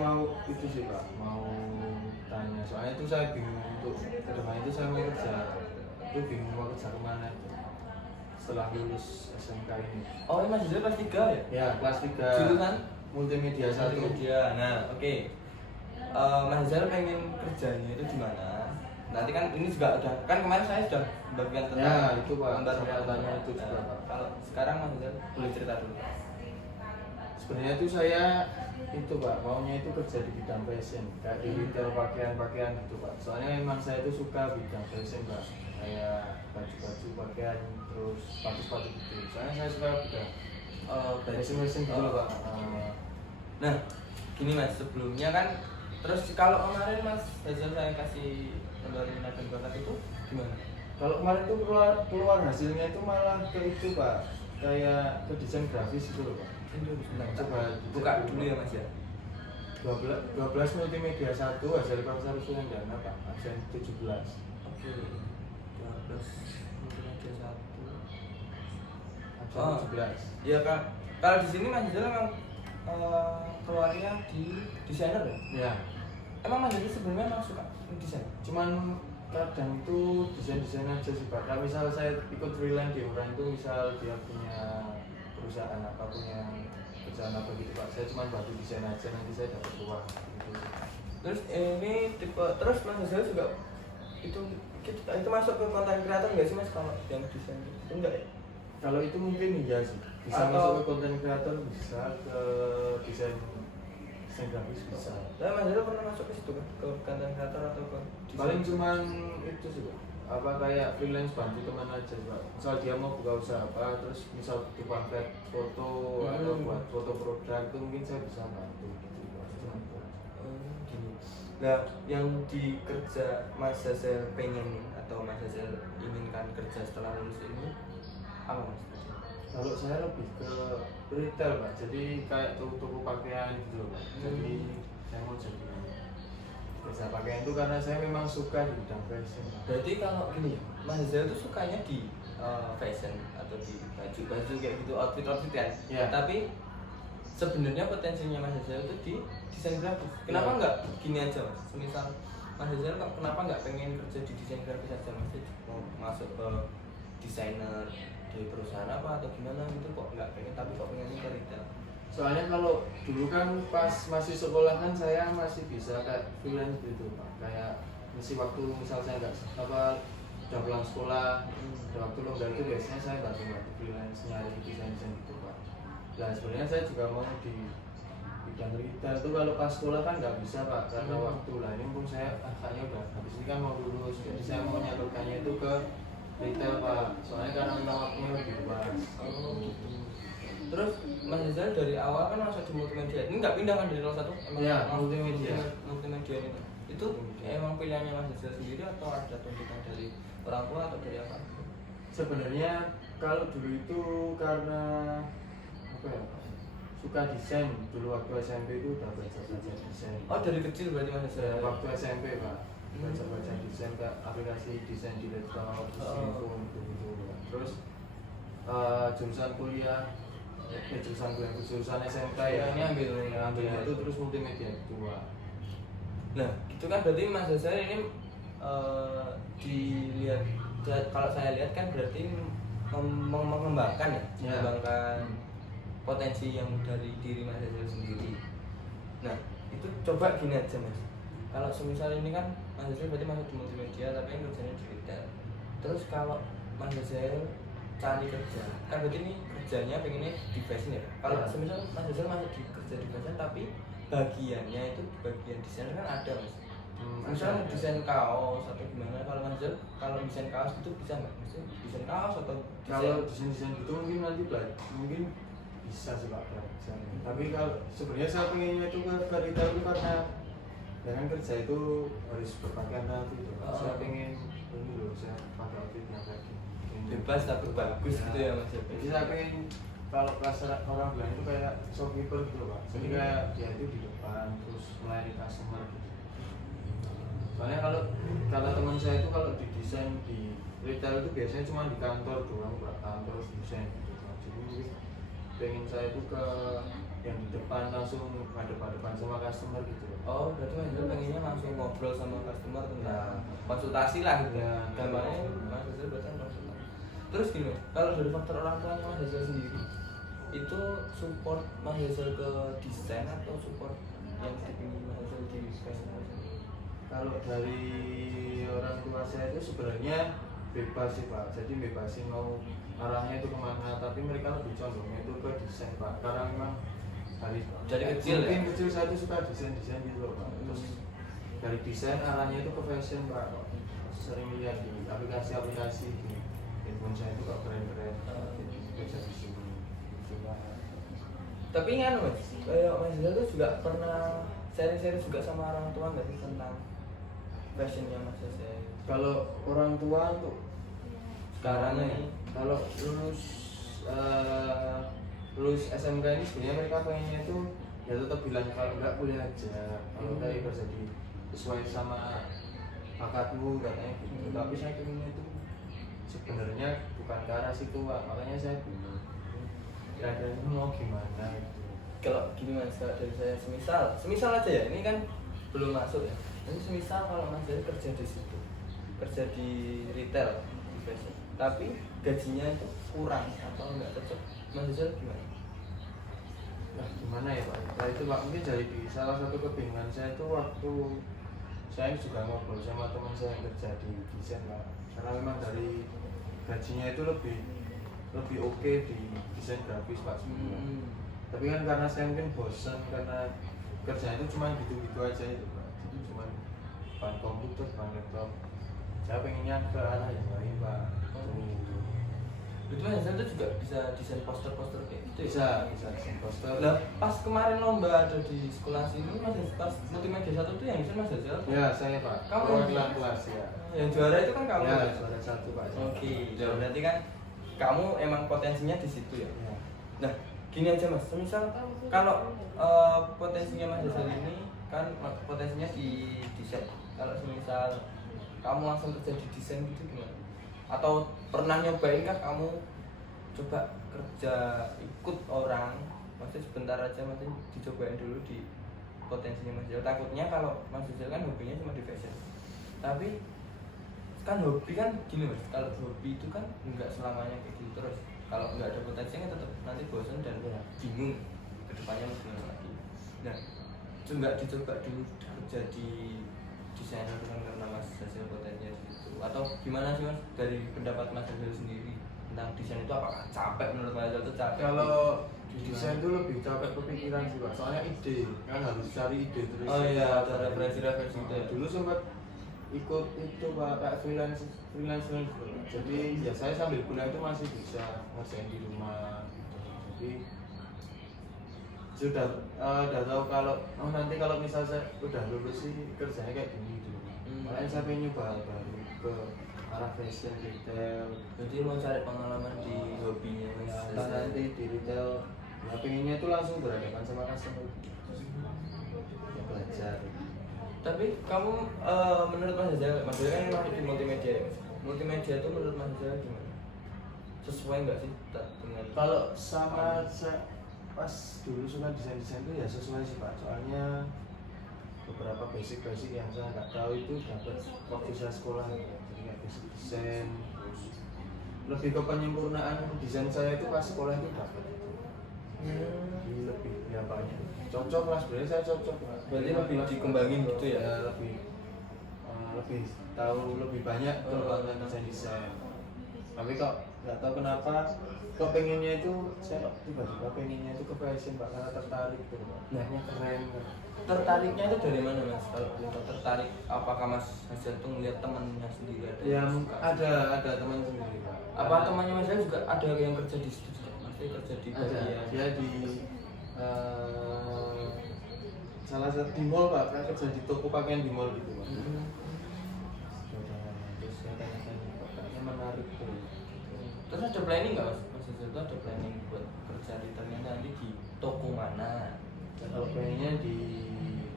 mau itu sih Pak, mau tanya soalnya itu saya bingung untuk kedepannya itu saya mau kerja itu bingung mau kerja kemana setelah lulus SMK ini. Oh, ini mahasiswa kelas 3 ya? Ya kelas 3 Jurusan multimedia 1. multimedia. Nah, oke. Mahasiswa pengen kerjanya itu di mana? Nanti kan ini juga udah kan kemarin saya sudah membagikan tentang Ya itu Pak, gambar saya tanya itu juga Pak. Kalau sekarang mahasiswa boleh cerita dulu. Sebenarnya itu saya itu Pak, maunya itu kerja di bidang fashion kayak di retail pakaian-pakaian gitu Pak. Soalnya memang saya itu suka bidang fashion Pak, kayak baju-baju pakaian terus sepatu-sepatu gitu. Soalnya saya suka bidang fashion gitu loh Pak. Nah, gini Mas, sebelumnya kan terus kalau kemarin Mas hasil saya kasih gambar minat dan bakat itu gimana? Kalau kemarin itu keluar hasilnya itu malah ke itu Pak, kayak ke desain grafis gitu loh Pak. Coba buka dulu ya Mas ya. 12 multimedia 1 hasil konser Sulandana Pak, absen 17. Oke. 12 multimedia 1. Absen 17. Iya kan. Kalau di sini Mas Rizal memang keluarnya di desainer ya? Ya. Emang Mas Rizal sebelumnya memang suka desain? Cuman kadang itu desain aja sih Pak. Kalau misal saya ikut freelance di orang itu misal dia punya perusahaan apa punya kerjaan apa gitu Pak, saya cuma bantu desain aja nanti saya dapat uang gitu. Terus ini tipe terus Mas Rizal juga itu masuk ke konten kreator nggak sih Mas kalau yang desain itu enggak ya? Kalau itu mungkin iya sih, bisa masuk ke konten kreator, bisa ke desain grafis bisa. Nah, Mas Rizal pernah masuk ke situ kan? Ke konten kreator atau ke desain? Paling cuman itu sih Pak, apa kayak freelance bantu teman aja Pak. Misal dia mau buka usaha apa, terus misal butuh pamflet foto atau buat foto produk itu mungkin saya bisa bantu gitu Pak. Gini. Nah, yang di kerja Mas Hazel pengen atau Mas Hazel inginkan kerja setelah lulus ini apa Mas? Kalau saya lebih ke retail Pak, jadi kayak toko-toko pakaian gitu loh Pak. Jadi saya mau jadi kerja pakaian itu karena saya memang suka di bidang fashion. Berarti kalau gini ya, Mas Hazel itu sukanya di fashion atau di baju-baju kayak gitu, outfit kan? Ya. Tapi sebenarnya potensinya Mas Hazel itu di desain grafis. Kenapa nggak gini aja Mas? Misal Mas Hazel kenapa nggak pengen kerja di desain grafis aja Mas? Mau masuk ke desainer di perusahaan apa atau gimana gitu kok nggak pengen tapi kok pengen ke retail? Soalnya kalau dulu kan pas masih sekolah kan saya masih bisa kayak freelance gitu Pak. Kayak ngisi waktu misal saya nggak apa udah pulang sekolah, udah waktu longgar itu biasanya saya bantu freelance nyari desain gitu Pak. Nah sebenarnya saya juga mau di bidang retail tuh kalau pas sekolah kan nggak bisa Pak karena waktu lah ini pun saya kayaknya udah habis ini kan mau lulus jadi saya mau nyalurkannya itu ke retail Pak. Soalnya karena memang waktunya lebih luas. Oh gitu. Terus Mas Hazel dari awal kan masuk di multimedia. Ini nggak pindah kan dari 01? Iya, multimedia. Multimedia ini. Itu emang pilihannya Mas Hazel sendiri atau ada tuntutan dari orang tua atau dari apa? Sebenarnya kalau dulu itu karena apa ya Pak? Suka desain dulu waktu SMP itu udah baca desain. Oh dari kecil berarti Mas Hazel. Waktu SMP Pak baca desain ke aplikasi desain di laptop, terus di phone gitu. Terus jurusan kuliah jurusan SMK ya ini ambil itu terus multimedia kedua. Nah itu kan berarti Mas Hazel ini dilihat kalau saya lihat kan berarti mengembangkan ya. Mengembangkan potensi yang dari diri Mas Hazel sendiri. Nah itu coba gini aja Mas, kalau semisal ini kan Mas Hazel berarti masuk di multimedia tapi yang kerjanya di retail. Terus kalau Mas Hazel cari kerja kan berarti ini kerjanya pengennya di fashion ya. Kalau semisal Mas Hazel masuk di kerja di fashion tapi bagiannya itu di bagian desain kan ada Mas. Misalnya desain kaos atau gimana, kalau Mas Hazel kalau desain kaos itu bisa nggak? Maksudnya desain kaos atau kalau desain itu mungkin nanti mungkin bisa sih Pak belajar. Tapi kalau sebenarnya saya pengennya itu ke retail itu karena dengan kerja itu harus berpakaian rapi. Saya pengen ini loh, saya pakai outfit yang tadi bebas tapi bagus gitu ya Mas. Jadi saya pengen kalau orang bilang itu kayak shopkeeper gitu Pak. Jadi kayak dia itu di depan terus melayani customer gitu. Soalnya kalau teman saya itu kalau di desain di retail itu biasanya cuma di kantor doang Pak, kantor desain gitu. Jadi mungkin pengen saya itu ke yang di depan langsung hadap-hadapan sama customer gitu loh. Oh, berarti Mas Rizal pengennya langsung ngobrol sama customer tentang konsultasi lah gitu ya. Gampangnya Mas Rizal berarti konsultasi. Terus gini, kalau dari faktor orang tuanya Mas Rizal sendiri, itu support Mas Rizal ke desain atau support yang dipilih Mas Rizal di fashion? Kalau dari orang tua saya itu sebenarnya bebas sih Pak, jadi bebasin mau arahnya itu kemana, tapi mereka lebih condongnya itu ke desain Pak, karena memang dari kecil ya? kecil saya tuh suka desain gitu loh Pak. Terus dari desain arahnya itu ke fashion Pak, sering lihat di aplikasi-aplikasi di handphone saya itu kok keren-keren, bisa di sini. Tapi kan Mas, kayak Mas Rizal tuh juga pernah sharing-sharing juga sama orang tua nggak sih tentang fashionnya Mas Rizal? Kalau orang tua untuk Sekarang ini kalau lulus SMK ini sebenarnya mereka pengennya itu ya tetap bilang kalau nggak kuliah aja, kalau kayak kerja di sesuai sama bakatmu katanya gitu. Tapi saya pengennya itu sebenarnya bukan ke arah situ Pak, makanya saya bingung kira-kira itu mau gimana gitu. kalau gini Mas, kalau dari saya semisal aja ya, ini kan belum masuk ya. Ini semisal kalau Mas Rizal kerja di situ, kerja di retail, di fashion, tapi gajinya itu kurang atau nggak cocok, Mas Rizal gimana? Nah gimana ya Pak? Nah itu Pak mungkin jadi salah satu kebingungan saya itu waktu saya juga ngobrol sama teman saya yang kerja di desain Pak, karena memang dari gajinya itu lebih oke di desain grafis Pak sebenarnya. Tapi kan karena saya mungkin bosan karena kerjanya itu cuma gitu-gitu aja itu Pak, jadi cuma depan komputer, depan laptop. Saya pengennya ke arah yang lain Pak. Itu Mas Rizal tuh juga bisa desain poster-poster kayak gitu ya? Bisa desain poster. Lah pas kemarin lomba ada di sekolah sini Mas Rizal, pas multimedia 1 tuh yang desain Mas Rizal? Ya saya Pak. Kamu perwakilan kelas ya. Yang juara itu kan kamu? Ya Mas? juara 1 Pak. Oke, ya berarti kan kamu emang potensinya di situ ya. Ya. Nah, gini aja Mas, misal kalau potensinya Mas Rizal ini kan potensinya di desain. Kalau misal kamu langsung kerja di desain gitu gimana? Atau pernah nyobain kan kamu coba kerja ikut orang, maksudnya sebentar aja, maksudnya dicobain dulu di potensinya Mas Rizal. Takutnya kalau Mas Rizal kan hobinya cuma di fashion, tapi kan hobi kan gini Mas, kalau hobi itu kan nggak selamanya kayak gitu terus. Kalau nggak ada potensinya tetap nanti bosan dan bingung kedepannya mau gimana lagi. Nah, coba dicoba dulu kerja di desainer kan karena Mas hasil potensinya di situ. Atau gimana sih Mas dari pendapat Mas Rizal sendiri tentang desain itu, apakah capek menurut Mas Rizal itu capek? Kalau di desain itu lebih capek kepikiran sih Pak, soalnya ide kan harus cari ide terus. Oh iya, ada referensi gitu ya. Dulu sempat ikut itu Pak, kayak freelance gitu. Jadi ya saya sambil kuliah itu masih bisa ngerjain di rumah gitu. Jadi sudah udah tahu kalau nanti kalau misal saya udah lulus sih kerjanya kayak gini gitu. Makanya saya pengen nyoba baru ke arah fashion retail. Jadi mau cari pengalaman di hobinya Mas Ya, Rizal. nanti di retail ya pengennya itu langsung berhadapan sama customer. Ya belajar. Tapi kamu menurut Mas Rizal, Mas Rizal kan masuk di multimedia ya Mas. Multimedia itu menurut Mas Rizal gimana? Sesuai nggak sih dengan Kalau sama saya pas dulu suka desain itu ya sesuai sih Pak, soalnya beberapa basic yang saya nggak tahu itu dapat waktu saya sekolah, jadi kayak basic desain, terus lebih ke penyempurnaan desain saya itu pas sekolah itu dapat itu. Jadi lebih ya banyak cocok lah, sebenarnya saya cocok Pak. Berarti lebih dikembangin gitu ya? Lebih tahu lebih banyak tentang desain. Tapi kok nggak tahu kenapa kok pengennya itu saya tiba-tiba pengennya itu ke fashion Pak, karena tertarik gitu Pak. Kayaknya keren kan. tertariknya itu dari mana Mas? Kalau boleh tertarik, apakah Mas Rizal tuh ngeliat temannya sendiri ada Ya yang suka? ada teman sendiri Pak. Apa temannya Mas Rizal juga ada yang kerja di situ juga? Maksudnya kerja di Ada. bagian Dia di salah satu di mall Pak, kan kerja di toko pakaian di mall gitu Pak. Terus saya tanya-tanya Pak, kayaknya menarik tuh. Terus ada planning nggak Mas? Mas Rizal tuh ada planning buat kerja retailnya nanti di toko mana? Dan kalau pengennya di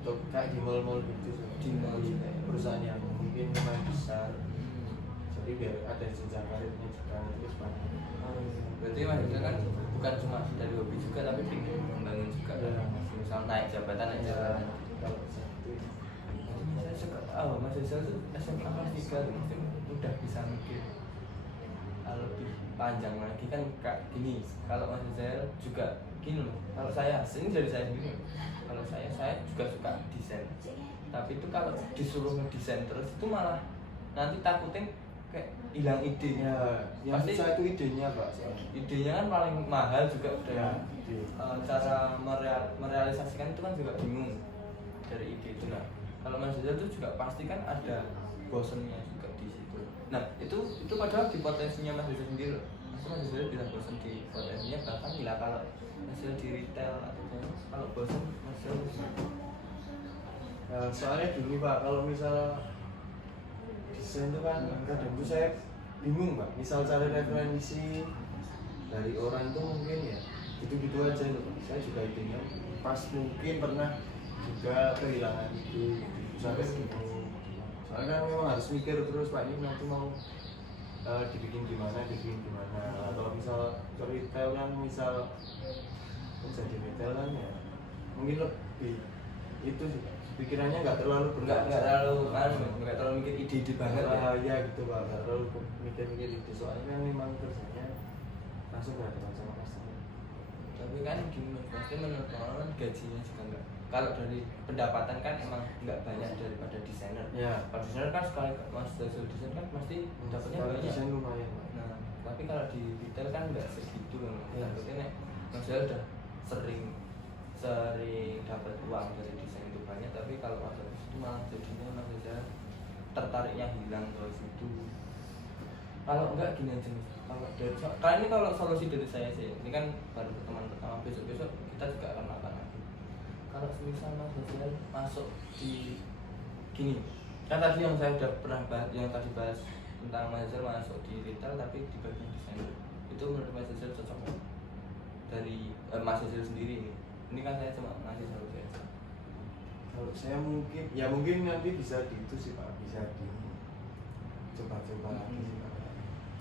toko kayak di mall-mall gitu, Di mall juga ya? perusahaan yang mungkin lumayan besar. Jadi jadi biar ada jenjang karirnya juga terus Pak. Berarti Mas Rizal kan bukan cuma dari hobi juga tapi ingin membangun juga Ya. misal naik jabatan Kalau satu saya suka Mas Rizal tuh SMA kelas 3 tuh mungkin udah bisa mikir lebih panjang lagi kan kak gini. Kalau Mas Rizal juga gini loh, kalau saya ini dari saya sendiri, kalau saya juga suka desain, tapi itu kalau disuruh ngedesain terus itu malah nanti takutnya kayak hilang ide. ya, yang Pasti susah itu idenya Pak. Soalnya. idenya kan paling mahal juga udah Ya, ide. cara merealisasikan itu kan juga bingung dari ide itu. Nah kalau Mas Rizal itu juga pasti kan ada bosennya juga di situ. Nah itu padahal di potensinya Mas Rizal sendiri loh. Mas Rizal bilang bosen di potensinya, bahkan bila kalau Mas Rizal di retail atau kalau bosen Mas Rizal Soalnya dulu Pak, kalau misal desain itu kan kadang tuh saya bingung Pak. Misal cari referensi dari orang itu mungkin ya gitu-gitu aja loh Pak. Saya juga idenya pas mungkin pernah juga kehilangan itu sampai bingung. Soalnya kan memang harus mikir terus Pak, ini nanti mau dibikin gimana. Atau misal ke retail kan misal jadi retail kan ya mungkin lebih itu sih Pak. Pikirannya nggak terlalu berat, nggak terlalu mikir ide-ide banget ya. Ya gitu Pak, nggak terlalu mikir-mikir itu, soalnya kan memang kerjanya langsung berhadapan sama customer. Tapi kan gini, pasti menurut orang gajinya juga enggak. Kalau dari pendapatan kan emang nggak banyak daripada desainer. Ya. Kalau desainer kan sekali Mas hasil desain kan pasti dapatnya Kalau banyak. desain lumayan Pak. Nah, tapi kalau di retail kan nggak segitu kan. Ya. Takutnya nek Mas Hasil udah sering dapat uang dari desain itu banyak, tapi kalau masuk ke situ malah jadinya Mas Hasil tertariknya hilang ke situ. Kalau enggak gini aja Mas. Kalau ini kalau solusi dari saya sih, ini kan baru pertemuan pertama, besok kita juga akan makan lagi. Kalau semisal Mas Hasil masuk di gini, kan tadi yang saya udah pernah bahas, yang tadi bahas tentang Mas Hasil masuk di retail tapi di bagian desain, itu menurut Mas Hasil cocok nggak? Dari Mas Hasil sendiri ini kan saya cuma ngasih solusi aja. Kalau saya mungkin nanti bisa di itu sih Pak, bisa di coba-coba lagi sih Pak.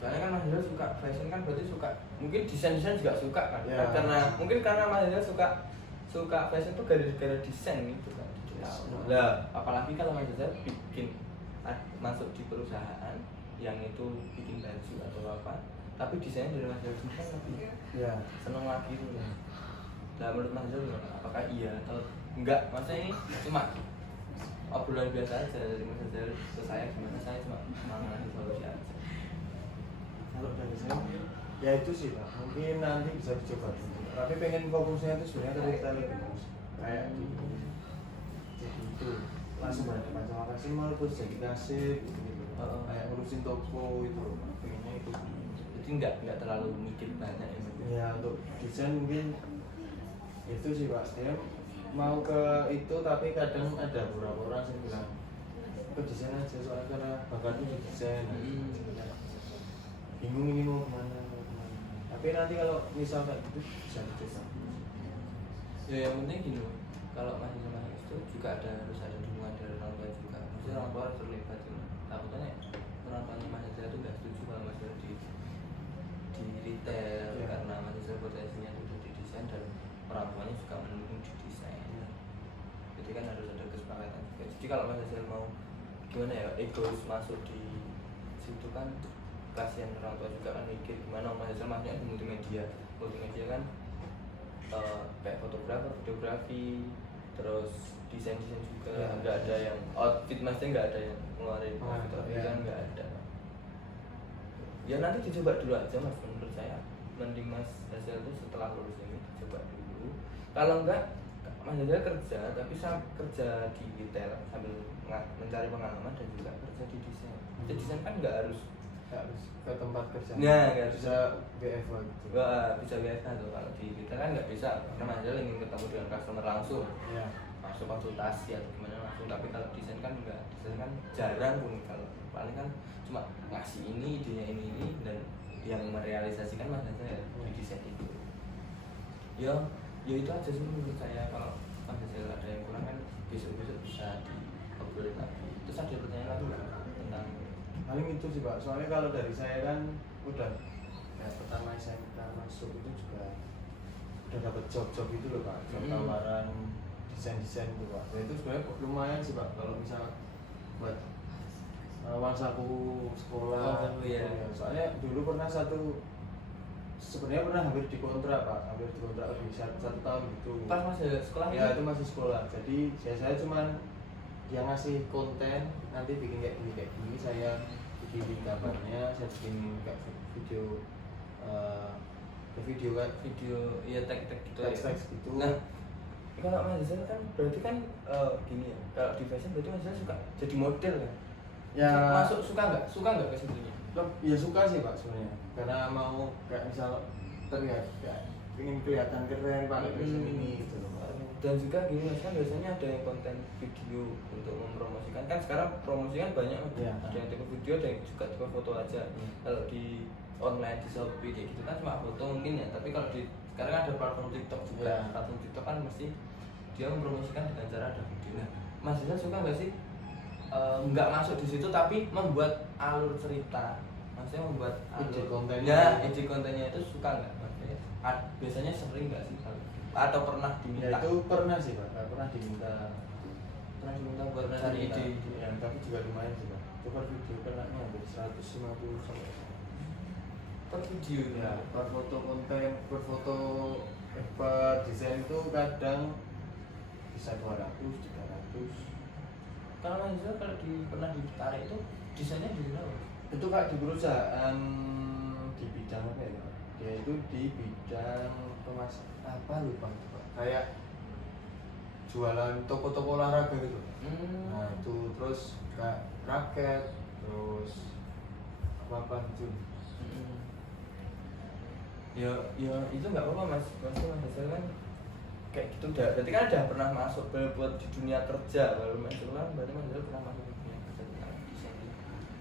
Soalnya kan Mas Hasil suka fashion kan, berarti suka mungkin desain juga suka kan? Ya. Karena Mas Hasil suka fashion tuh gara-gara desain gitu kan. Lah, apalagi kalau Mas Hasil bikin masuk di perusahaan yang itu bikin baju atau apa, tapi desainnya dari Mas Hasil sendiri kan lebih seneng lagi tuh. Nah menurut Mas Hasil gimana? Apakah iya atau enggak? Maksudnya ini cuma obrolan biasa aja dari Mas Hasil ke saya, gimana saya cuma ngasih solusi aja. Kalau dari saya ya itu sih Pak, mungkin nanti bisa dicoba dulu. Tapi pengen fokusnya itu sebenarnya ke retail lebih bagus. Kayak gitu. Jadi itu langsung berhadapan sama customer terus jadi kasir gitu. Kayak ngurusin toko itu loh Pak. Pengennya itu. Jadi enggak terlalu mikir banyak ya. Ya untuk desain mungkin itu sih Pak, dia mau ke itu tapi kadang ada beberapa orang yang bilang ke desain aja soalnya karena bakatnya di desain. Bingung ini mau kemana. Tapi nanti kalau misal kayak gitu bisa dicoba. Ya yang penting gini loh, kalau masih sama itu juga harus ada dukungan dari orang tua juga. Maksudnya orang tua harus terlibat gitu. Takutnya orang tuanya Mas Hasil itu nggak setuju kalau Mas Hasil di retail karena Mas Hasil potensinya itu di desain dan orang tuanya juga mendukung di desain. Jadi kan harus ada kesepakatan juga. Jadi kalau Mas Hasil mau gimana ya, egois masuk di situ kan kasihan orang tua juga kan mikir gimana Mas Hasil masuknya di multimedia kan kayak fotografer, videografi, terus desain juga nggak ada yang outfit Masnya nggak ada yang ngeluarin outfit kan nggak ada. Ya nanti dicoba dulu aja Mas, menurut saya mending Mas Hasil itu setelah lulus ini dicoba dulu. Kalau enggak Mas Hasil kerja tapi saya kerja di retail sambil mencari pengalaman dan juga kerja di desain. Jadi desain kan nggak harus ke tempat kerja. Ya, nggak bisa BFA gitu. Nggak bisa biasa tuh kalau di kita kan nggak bisa karena Mas Hasil ingin ketemu dengan customer langsung. Ya. Masuk konsultasi atau gimana langsung, tapi kalau desain kan enggak, desain kan jarang pun, kalau paling kan cuma ngasih ini idenya ini dan yang merealisasikan Mas Hasil ya di desain itu. Ya itu aja sih menurut saya. Kalau Mas Hasil ada yang kurang kan besok bisa diobrolin lagi. Terus ada pertanyaan lagi nggak tentang paling itu sih Pak, soalnya kalau dari saya kan udah ya pertama SMK masuk itu juga udah dapat job-job itu loh Pak, job tawaran desain-desain itu Pak. Dan itu sebenarnya lumayan sih Pak kalau misal buat uang saku sekolah. Iya. Soalnya dulu pernah sebenarnya pernah hampir dikontrak Pak, hampir dikontrak lebih satu tahun gitu. Pas masih sekolah Ya itu masih sekolah. Jadi saya cuman dia ngasih konten, nanti bikin kayak gini, saya bikin gambarnya, saya bikin kayak video video kan, video ya tag-tag gitu teks gitu. Nah, kalau Mas Rizal kan berarti kan gini ya, kalau di fashion berarti Mas Rizal suka jadi model kan? Ya Masuk suka nggak ke situnya? ya suka sih Pak sebenarnya, karena mau kayak misal terlihat kayak ingin kelihatan keren pakai fashion ini gitu loh Pak. Dan juga gini Mas, kan biasanya ada yang konten video untuk mempromosikan, kan sekarang promosi kan banyak Ya. ada yang tipe video, ada yang juga tipe foto aja. Kalau di online di Shopee kayak gitu kan cuma foto mungkin ya, tapi kalau di sekarang ada platform TikTok juga. Ya. Platform TikTok kan mesti dia mempromosikan dengan cara ada video. Nah, Mas Rizal suka nggak sih nggak masuk di situ tapi membuat alur cerita, maksudnya membuat Ide alur kontennya. ide kontennya itu suka nggak maksudnya? Biasanya sering nggak sih atau pernah Ya diminta? itu pernah sih Pak, pernah diminta buat cari ide. ya, tapi juga lumayan sih Pak. Itu per video kenanya hampir 150 sampai Per video ya, per foto konten, per foto per desain itu kadang bisa 200, 300. Kalau Mas Rizal kalau pernah ditarik itu desainnya di mana? Itu Kak di perusahaan di bidang apa ya Pak? Dia itu di bidang apa lupa itu Pak, kayak jualan toko-toko olahraga gitu. Nah itu terus kayak raket, terus apa gitu. Ya itu nggak apa-apa Mas, maksudnya Mas Rizal kan kayak gitu udah, berarti kan udah pernah masuk buat di dunia kerja. Kalau Mas Rizal kan berarti Mas Rizal pernah masuk di dunia kerja tentang desain.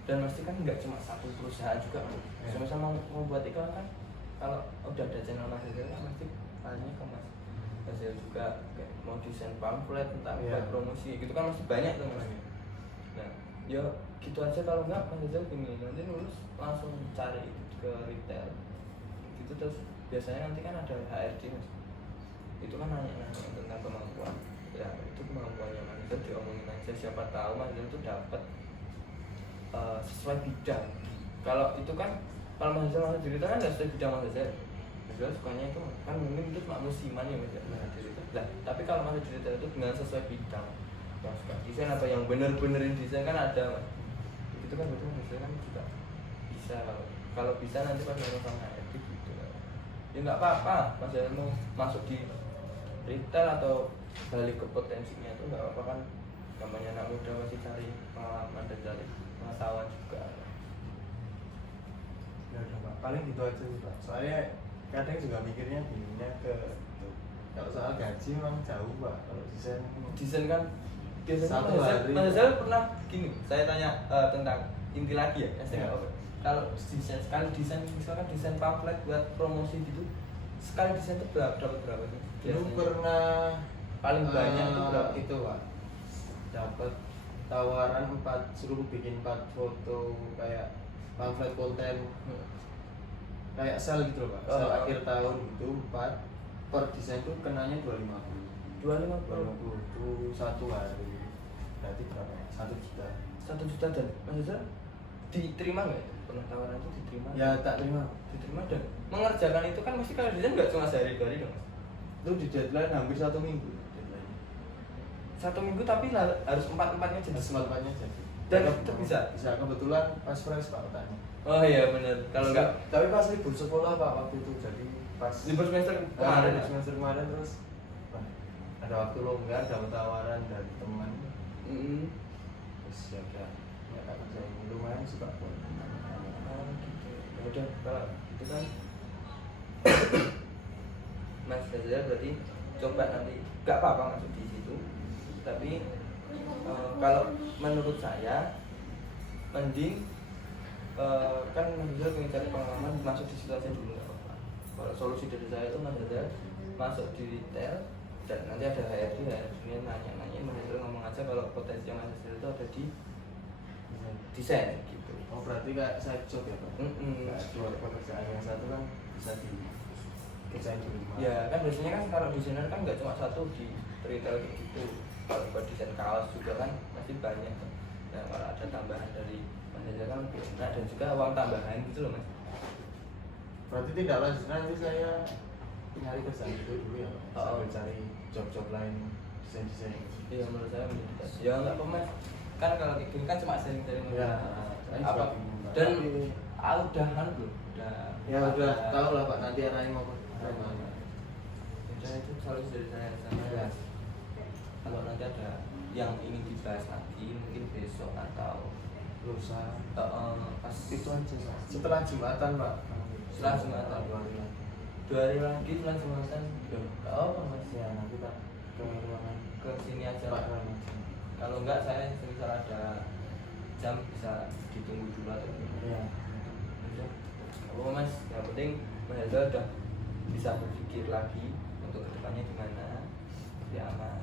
Dan pasti kan nggak cuma satu perusahaan juga. Ya. Sama-sama mau buat iklan kan, kalau udah ada channel Mas Rizal kan pasti tanya ke Mas Rizal juga kayak mau desain pamflet tentang Ya. buat promosi gitu kan masih banyak tuh Mas. Nah, ya gitu aja. Kalau nggak Mas Rizal gini, nanti lulus langsung cari ke retail gitu, terus biasanya nanti kan ada HRD Mas, itu kan nanya tentang kemampuan ya, itu kemampuannya Mas Rizal diomongin aja, siapa tahu Mas Rizal itu dapat sesuai bidang. Kalau itu kan kalau Mas Rizal masuk di retail kan nggak sesuai bidang Mas Rizal sukanya itu kan mungkin itu cuma musiman ya Mas Rizal di retail. Nah, tapi kalau masuk di retail itu dengan sesuai bidang, yang suka desain apa yang bener-benerin desain kan ada Mas. Itu kan betul Mas Rizal kan juga bisa, kalau bisa nanti pas ngomong sama HRD gitu ya nggak apa-apa. Mas Rizal mau masuk di retail atau balik ke potensinya itu nggak apa-apa kan, namanya anak muda masih cari pengalaman dan cari pengetahuan juga. Ya udah Pak, paling gitu aja sih Pak. Soalnya kadang juga mikirnya bingungnya kalau soal gaji memang jauh Pak. Kalau Desain kan biasanya Satu hari. Mas Rizal pernah gini, saya tanya tentang inti lagi ya, saya nggak Ya. apa. Kalau desain sekali desain, misalkan desain pamflet buat promosi gitu, sekali desain itu dapat berapa sih? dulu Biasanya? pernah Paling banyak itu berapa? itu Pak, dapat tawaran suruh bikin 4 foto kayak pamflet konten kayak sel gitu loh Pak, sel akhir tahun gitu, 4 per desain tuh kenanya 250 itu satu hari, berarti berapa ya? 1 juta. 1 juta. Dan Mas Rizal diterima nggak? Pernah tawaran itu diterima? Ya tak terima. Diterima. Dan mengerjakan itu kan mesti kalau desain nggak cuma sehari dua hari dong Mas? Itu di deadline hampir 1 minggu deadline. 1 minggu tapi harus empat-empatnya jadi. Kesempatnya jadi. Dan itu bisa? Bisa, kebetulan pas fresh Pak tanya. Oh iya benar. Kalau nggak Tapi pas libur sekolah Pak waktu itu, jadi pas libur semester kemarin, kemarin. semester kemarin terus wah, ada waktu longgar, dapat tawaran dari teman, terus ya udah ya tak kerjain, lumayan sih Pak. Oh, gitu. Ya udah kalau itu kan Mas Rizal berarti coba nanti nggak apa-apa masuk di situ, tapi kalau menurut saya mending kan Mas Rizal pengen cari pengalaman, masuk di situ aja dulu nggak apa-apa. Kalau solusi dari saya itu Mas Rizal masuk di retail dan nanti ada HRD nanya-nanya, Mas Rizal ngomong aja kalau potensi Mas Rizal itu ada di desain gitu. Oh berarti kayak side job ya Pak? Kayak dua pekerjaan yang satu kan bisa dikerjain di rumah. Ya kan biasanya kan kalau desainer kan nggak cuma satu di retail kayak gitu. Kalau buat desain kaos juga kan pasti banyak. Nah kalau ada tambahan dari Mas Hazel kan nah, dan juga uang tambahan gitu loh Mas. Berarti tidak lanjut nanti saya nyari kerjaan itu dulu ya Pak? Sambil cari job-job lain desain-desain. Iya menurut saya menjadi ya nggak apa Mas. Kan kalau kayak gini kan cuma sharing-sharing Ya, saya juga apa bingung, Pak. dan Tapi- udahan belum udah Ya udah tahu lah Pak nanti arahnya mau udah kemana. itu solusi dari saya sama Ya. kalau nanti ada yang ingin dibahas lagi mungkin besok atau Lusa. pas Itu aja Pak. Setelah Jumatan Pak. Setelah Jumatan. 2 hari lagi. 2 hari lagi setelah Jumatan oh Mas Ya nanti tak ke ruangan ke sini aja Pak Rahmat. kalau enggak saya misal ada jam bisa ditunggu dulu atau gimana. Iya. Oh Mas, yang penting Mas Hazel udah bisa berpikir lagi untuk kedepannya gimana ya aman.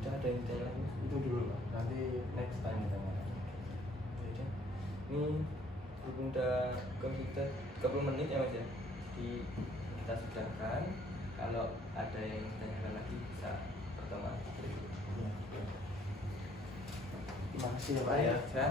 Udah ada yang ditanya lagi? Itu dulu Pak. Nanti next time kita mau. Ya udah. Ini berhubung udah kita 30 menit ya Mas ya. Jadi kita sudahkan. Kalau ada yang ditanyakan lagi bisa pertemuan. Iya. Terima kasih ya Pak ya. Saya